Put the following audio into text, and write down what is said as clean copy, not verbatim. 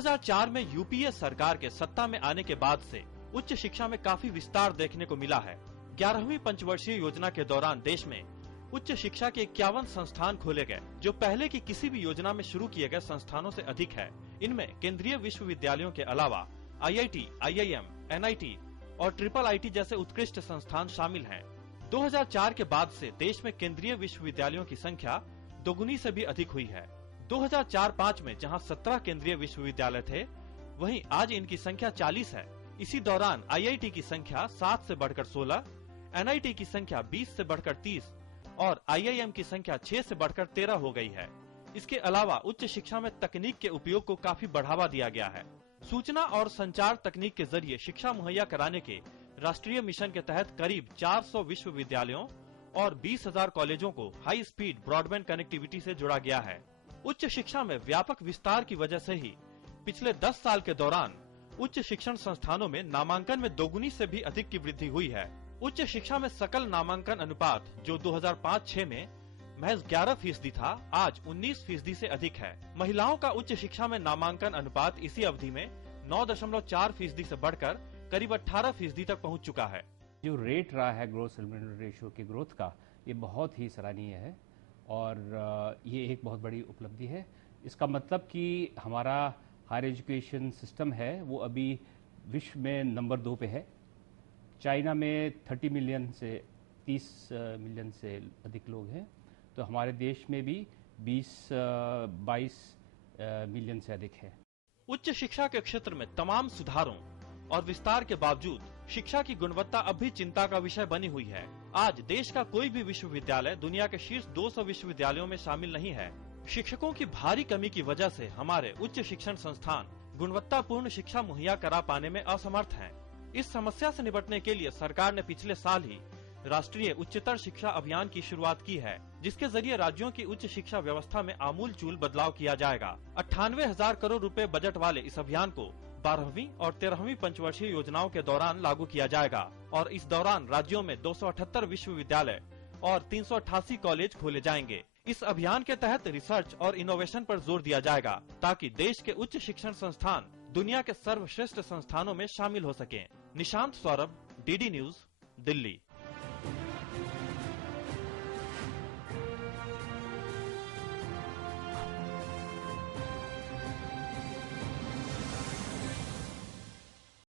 2004 में यूपीए सरकार के सत्ता में आने के बाद से उच्च शिक्षा में काफी विस्तार देखने को मिला है। 11वीं पंचवर्षीय योजना के दौरान देश में उच्च शिक्षा के 51 संस्थान खोले गए, जो पहले की किसी भी योजना में शुरू किए गए संस्थानों से अधिक है। इनमें केंद्रीय विश्वविद्यालयों के अलावा IIT, IIM, NIT और IIIT जैसे उत्कृष्ट संस्थान शामिल हैं। 2004 के बाद से देश में केंद्रीय विश्वविद्यालयों की संख्या दोगुनी से भी अधिक हुई है। 2004-05 में जहां 17 केंद्रीय विश्वविद्यालय थे, वहीं आज इनकी संख्या 40 है। इसी दौरान IIT की संख्या 7 से बढ़कर 16, NIT की संख्या 20 से बढ़कर 30 और IIM की संख्या 6 से बढ़कर 13 हो गई है। इसके अलावा उच्च शिक्षा में तकनीक के उपयोग को काफी बढ़ावा दिया गया है। सूचना और संचार तकनीक के जरिए शिक्षा मुहैया कराने के राष्ट्रीय मिशन के तहत करीब 400 विश्वविद्यालयों और 20,000 कॉलेजों को हाई स्पीड ब्रॉडबैंड कनेक्टिविटी से जोड़ा गया है। उच्च शिक्षा में व्यापक विस्तार की वजह से ही पिछले 10 साल के दौरान उच्च शिक्षण संस्थानों में नामांकन में दोगुनी से भी अधिक की वृद्धि हुई है। उच्च शिक्षा में सकल नामांकन अनुपात जो 2005-06 में महज 11% था, आज 19% से अधिक है। महिलाओं का उच्च शिक्षा में नामांकन अनुपात इसी अवधि में 9.4% से बढ़कर करीब 18% तक पहुंच चुका है। जो रेट रहा है ग्रोथ सेटलमेंट रेशियो की ग्रोथ का, ये बहुत ही सराहनीय है और ये एक बहुत बड़ी उपलब्धि है। इसका मतलब कि हमारा हायर एजुकेशन सिस्टम है वो अभी विश्व में नंबर 2 पे है। चाइना में 30 मिलियन से 30 मिलियन से अधिक लोग हैं, तो हमारे देश में भी 20-22 मिलियन से अधिक है। उच्च शिक्षा के क्षेत्र में तमाम सुधारों और विस्तार के बावजूद शिक्षा की गुणवत्ता अब भी चिंता का विषय बनी हुई है। आज देश का कोई भी विश्वविद्यालय दुनिया के शीर्ष 200 विश्वविद्यालयों में शामिल नहीं है। शिक्षकों की भारी कमी की वजह से हमारे उच्च शिक्षण संस्थान गुणवत्तापूर्ण शिक्षा मुहैया करा पाने में असमर्थ हैं। इस समस्या से निपटने के लिए सरकार ने पिछले साल ही राष्ट्रीय उच्चतर शिक्षा अभियान की शुरुआत की है, जिसके जरिए राज्यों की उच्च शिक्षा व्यवस्था में आमूलचूल बदलाव किया जाएगा। 98,000 करोड़ रुपए बजट वाले इस अभियान को 12वीं और 13वीं पंचवर्षीय योजनाओं के दौरान लागू किया जाएगा और इस दौरान राज्यों में 278 विश्वविद्यालय और 388 कॉलेज खोले जाएंगे। इस अभियान के तहत रिसर्च और इनोवेशन पर जोर दिया जाएगा ताकि देश के उच्च शिक्षण संस्थान दुनिया के सर्वश्रेष्ठ संस्थानों में शामिल हो सकें। Nishant Saurabh, DD news, Delhi.